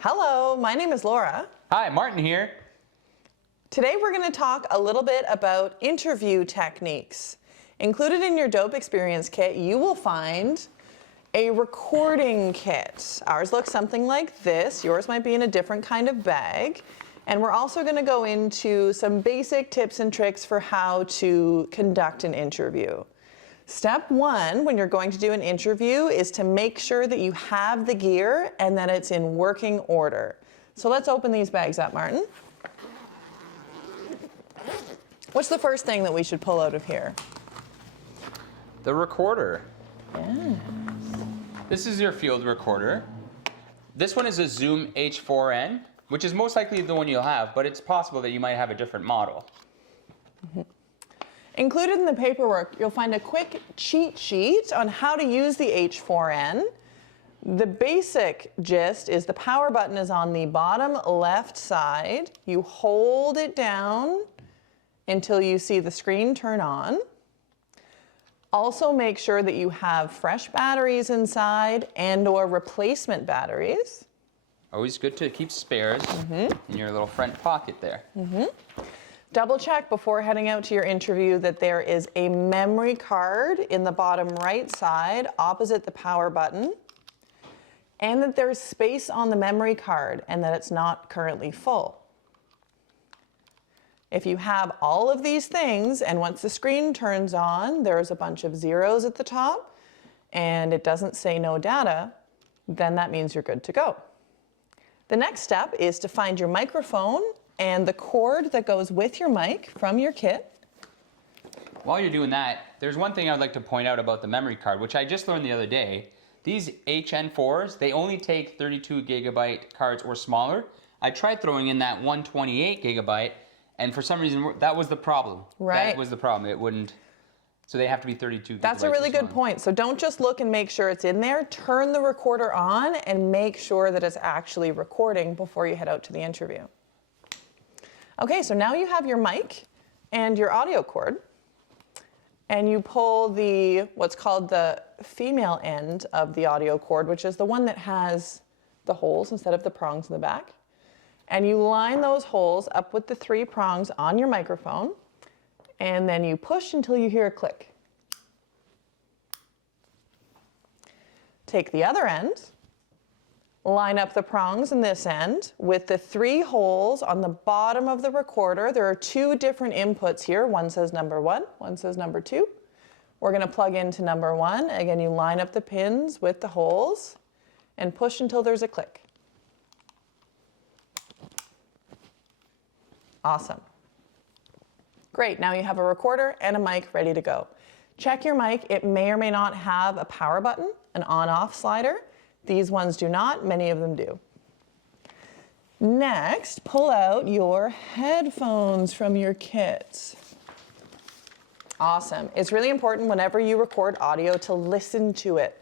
Hello, my name is Laura. Hi, Martin here. Today we're going to talk a little bit about interview techniques. Included in your Dope Experience kit, you will find a recording kit. Ours looks something like this. Yours might be in a different kind of bag. And we're also going to go into some basic tips and tricks for how to conduct an interview. Step one, when you're going to do an interview, is to make sure that you have the gear and that it's in working order. So let's open these bags up, Martin. What's the first thing that we should pull out of here? The recorder. Yes. This is your field recorder. This one is a Zoom H4n, which is most likely the one you'll have, but it's possible that you might have a different model. Included in the paperwork, you'll find a quick cheat sheet on how to use the H4n. The basic gist is the power button is on the bottom left side. You hold it down until you see the screen turn on. Also make sure that you have fresh batteries inside and/or replacement batteries. Always good to keep spares in your little front pocket there. Double check before heading out to your interview that there is a memory card in the bottom right side opposite the power button, and that there's space on the memory card and that it's not currently full. If you have all of these things and once the screen turns on, there's a bunch of zeros at the top and it doesn't say no data, then that means you're good to go. The next step is to find your microphone and the cord that goes with your mic from your kit. While you're doing that, there's one thing I'd like to point out about the memory card, which I just learned the other day. These HN4s, they only take 32 gigabyte cards or smaller. I tried throwing in that 128 gigabyte, and for some reason, that was the problem. Right. That was the problem. It wouldn't, so they have to be 32 gigabytes. That's a really good point. So don't just look and make sure it's in there. Turn the recorder on and make sure that it's actually recording before you head out to the interview. Okay, so now you have your mic and your audio cord, and you pull what's called the female end of the audio cord, which is the one that has the holes instead of the prongs in the back. And you line those holes up with the 3 prongs on your microphone, and then you push until you hear a click. Take the other end, line up the prongs in this end with the 3 holes on the bottom of the recorder. There are 2 different inputs here. One says number 1, one says number 2. We're going to plug into number 1. Again, you line up the pins with the holes and push until there's a click. Awesome. Great, now you have a recorder and a mic ready to go. Check your mic. It may or may not have a power button, an on-off slider. These ones do not, many of them do. Next, pull out your headphones from your kit. Awesome. It's really important whenever you record audio to listen to it.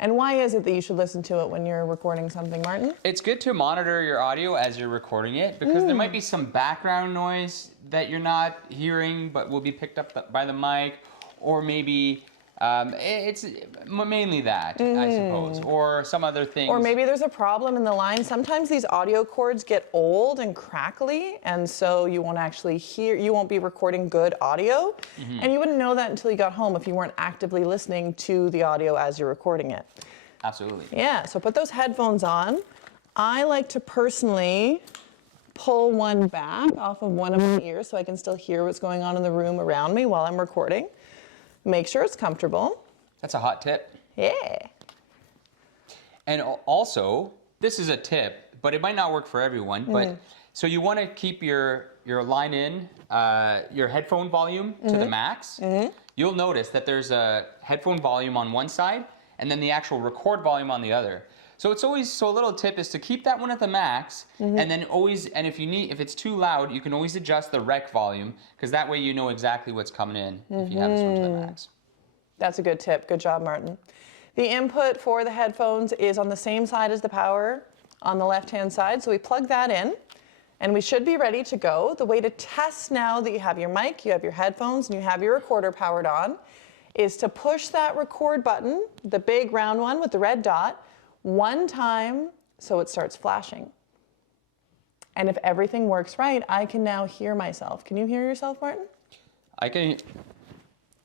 And why is it that you should listen to it when you're recording something, Martin? It's good to monitor your audio as you're recording it because there might be some background noise that you're not hearing but will be picked up by the mic, or maybe it's mainly that, I suppose, or some other things. Or maybe there's a problem in the line. Sometimes these audio cords get old and crackly, and so you won't actually hear, you won't be recording good audio. And you wouldn't know that until you got home if you weren't actively listening to the audio as you're recording it. Absolutely. Yeah, so put those headphones on. I like to personally pull one back off of one of my ears so I can still hear what's going on in the room around me while I'm recording. Make sure it's comfortable. That's a hot tip. Yeah. And also, this is a tip, but it might not work for everyone. But so you want to keep your line in, your headphone volume to the max. You'll notice that there's a headphone volume on one side and then the actual record volume on the other. So it's always, so a little tip is to keep that one at the max, and then always, and if it's too loud, you can always adjust the rec volume, because that way you know exactly what's coming in if you have this one to the max. That's a good tip. Good job, Martin. The input for the headphones is on the same side as the power, on the left-hand side, so we plug that in, and we should be ready to go. The way to test now that you have your mic, you have your headphones, and you have your recorder powered on, is to push that record button, the big round one with the red dot, one time so it starts flashing. And if everything works right, I can now hear myself. Can you hear yourself, Martin? I can.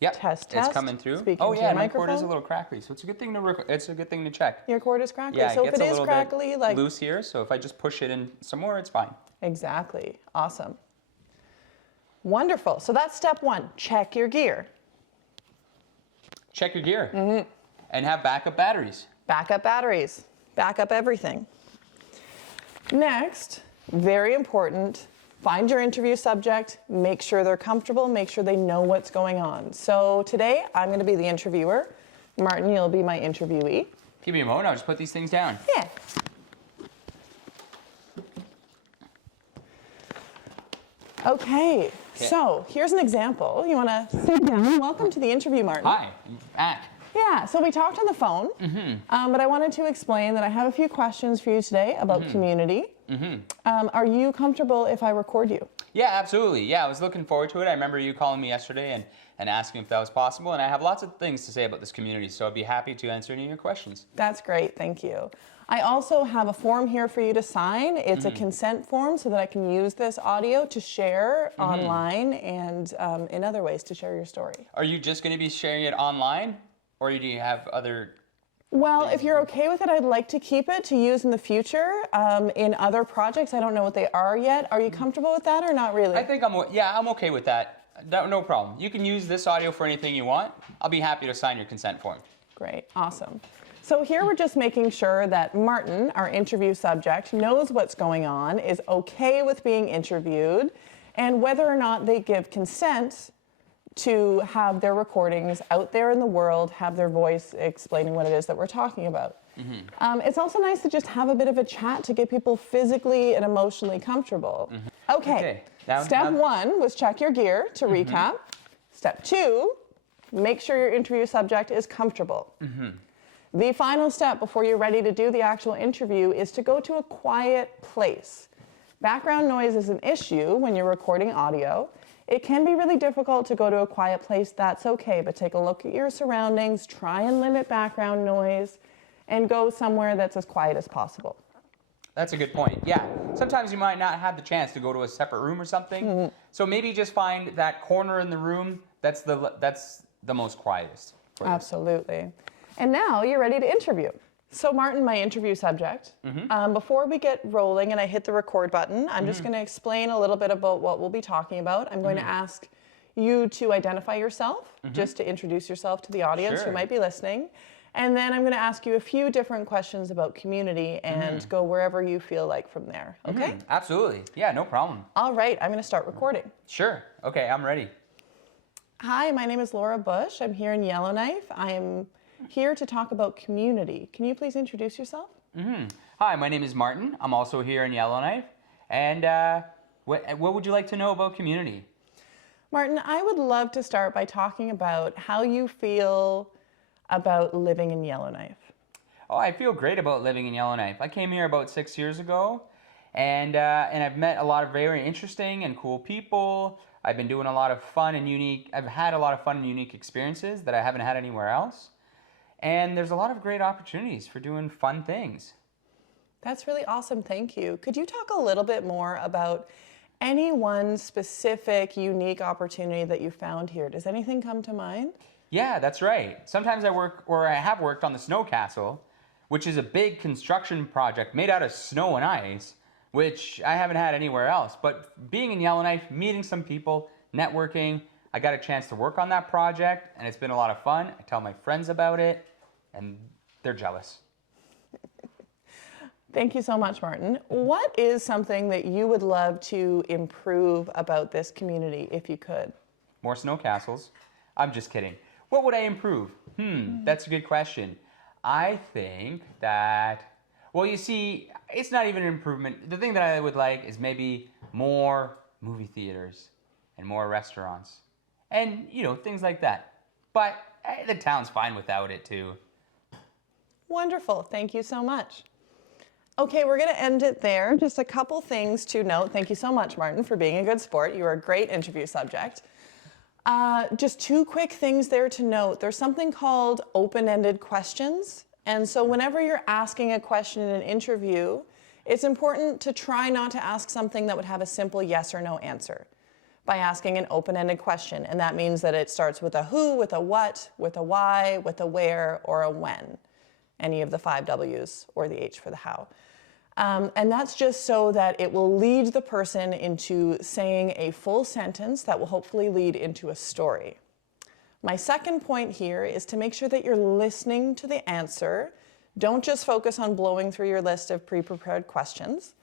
Yep. Test. It's coming through. Speaking Oh to yeah, your my cord is a microphone. little crackly, so it's a good thing to it's a good thing to check. Your cord is crackly. Yeah, So it if gets it a is little crackly, bit like loose here, so if I just push it in some more, it's fine. exactly. Awesome. Wonderful. So that's step one. Check your gear. Check your gear. And have backup batteries. Backup batteries. Backup everything. Next, very important, find your interview subject, make sure they're comfortable, make sure they know what's going on. So today, I'm going to be the interviewer. Martin, you'll be my interviewee. Give me a moment, I'll just put these things down. Yeah. Okay, so here's an example. You want to sit down? Welcome to the interview, Martin. Hi, I'm back. Yeah, so we talked on the phone, but I wanted to explain that I have a few questions for you today about community. Are you comfortable if I record you? Yeah, absolutely. Yeah, I was looking forward to it. I remember you calling me yesterday and asking if that was possible, and I have lots of things to say about this community, so I'd be happy to answer any of your questions. That's great, thank you. I also have a form here for you to sign. It's a consent form so that I can use this audio to share online and in other ways to share your story. Are you just going to be sharing it online, or do you have other... Well, if you're okay with it, I'd like to keep it to use in the future in other projects. I don't know what they are yet. Are you comfortable with that or not really? I think I'm okay with that. No problem. You can use this audio for anything you want. I'll be happy to sign your consent form. Great, awesome. So here we're just making sure that Martin, our interview subject, knows what's going on, is okay with being interviewed, and whether or not they give consent to have their recordings out there in the world, have their voice explaining what it is that we're talking about. It's also nice to just have a bit of a chat to get people physically and emotionally comfortable. Okay. Step one was check your gear, to recap. Step two, make sure your interview subject is comfortable. The final step before you're ready to do the actual interview is to go to a quiet place. Background noise is an issue when you're recording audio. It can be really difficult to go to a quiet place, that's okay, but take a look at your surroundings, try and limit background noise, and go somewhere that's as quiet as possible. That's a good point. Yeah, sometimes you might not have the chance to go to a separate room or something, so maybe just find that corner in the room that's the most quietest. Absolutely. And now you're ready to interview. So Martin, my interview subject, before we get rolling and I hit the record button, I'm just going to explain a little bit about what we'll be talking about. I'm going to ask you to identify yourself, just to introduce yourself to the audience who might be listening. And then I'm going to ask you a few different questions about community and go wherever you feel like from there. Okay? Absolutely. Yeah, no problem. All right, I'm going to start recording. Sure. Okay, I'm ready. Hi, my name is Laura Bush. I'm here in Yellowknife. I am here to talk about community. Can you please introduce yourself? Hi, my name is Martin. I'm also here in Yellowknife. And what would you like to know about community? Martin, I would love to start by talking about how you feel about living in Yellowknife. Oh, I feel great about living in Yellowknife. I came here about 6 years ago, and I've met a lot of very interesting and cool people. I've been doing a lot of fun and unique. I've had a lot of fun and unique experiences that I haven't had anywhere else. And there's a lot of great opportunities for doing fun things. That's really awesome, thank you. Could you talk a little bit more about any one specific, unique opportunity that you found here? Does anything come to mind? Yeah, that's right. Sometimes I have worked on the Snow Castle, which is a big construction project made out of snow and ice, which I haven't had anywhere else. But being in Yellowknife, meeting some people, networking, I got a chance to work on that project, and it's been a lot of fun. I tell my friends about it, and they're jealous. Thank you so much, Martin. What is something that you would love to improve about this community if you could? More snow castles. I'm just kidding. What would I improve? That's a good question. I think that, well, you see, it's not even an improvement. The thing that I would like is maybe more movie theaters and more restaurants and, things like that. But the town's fine without it, too. Wonderful. Thank you so much. Okay, we're going to end it there. Just a couple things to note. Thank you so much, Martin, for being a good sport. You were a great interview subject. Just two quick things there to note. There's something called open-ended questions And so whenever you're asking a question in an interview, it's important to try not to ask something that would have a simple yes or no answer by asking an open-ended question. And that means that it starts with a who, with a what, with a why, with a where, or a when. Any of the 5 W's or the H for the how. And that's just so that it will lead the person into saying a full sentence that will hopefully lead into a story. My second point here is to make sure that you're listening to the answer. Don't just focus on blowing through your list of pre-prepared questions.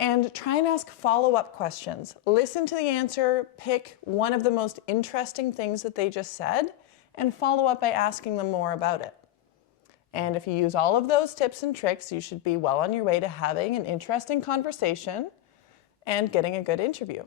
And try and ask follow-up questions. Listen to the answer, pick one of the most interesting things that they just said, and follow up by asking them more about it. And if you use all of those tips and tricks, you should be well on your way to having an interesting conversation and getting a good interview.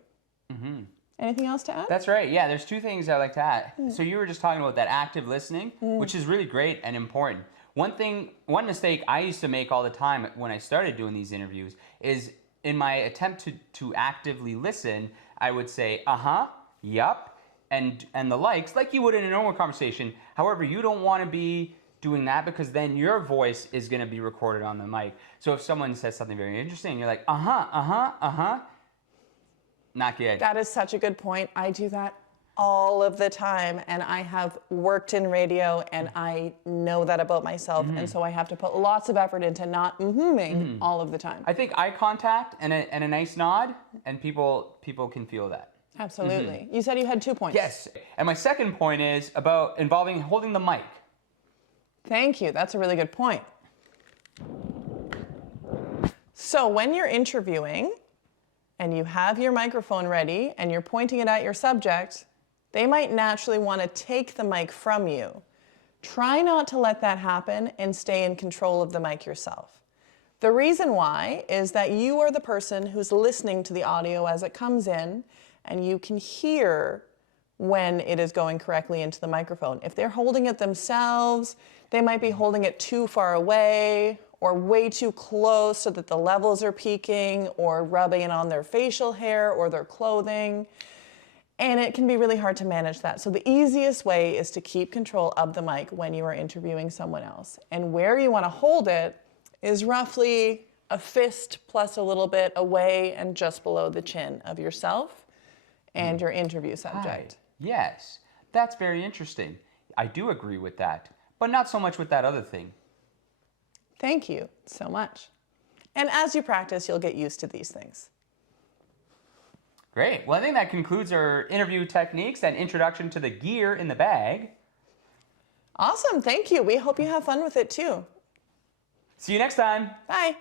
Mm-hmm. Anything else to add? That's right. Yeah, there's 2 things I'd like to add. So you were just talking about that active listening, which is really great and important. One mistake I used to make all the time when I started doing these interviews is in my attempt to actively listen, I would say, yup, and the likes, like you would in a normal conversation. However, you don't want to be doing that because then your voice is going to be recorded on the mic. So if someone says something very interesting, you're like, not good. That is such a good point. I do that all of the time, and I have worked in radio, and I know that about myself, and so I have to put lots of effort into not mm-hmming all of the time. I think eye contact and a nice nod, and people can feel that. Absolutely. You said you had 2 points. Yes. And my second point is about involving holding the mic. Thank you. That's a really good point. So when you're interviewing and you have your microphone ready and you're pointing it at your subject, they might naturally want to take the mic from you. Try not to let that happen and stay in control of the mic yourself. The reason why is that you are the person who's listening to the audio as it comes in, and you can hear when it is going correctly into the microphone. If they're holding it themselves, they might be holding it too far away or way too close so that the levels are peaking, or rubbing it on their facial hair or their clothing. And it can be really hard to manage that. So the easiest way is to keep control of the mic when you are interviewing someone else. And where you want to hold it is roughly a fist plus a little bit away and just below the chin of yourself and your interview subject. Yes, that's very interesting. I do agree with that, but not so much with that other thing. Thank you so much. And as you practice, you'll get used to these things. Great. Well, I think that concludes our interview techniques and introduction to the gear in the bag. Awesome. Thank you. We hope you have fun with it too. See you next time. Bye.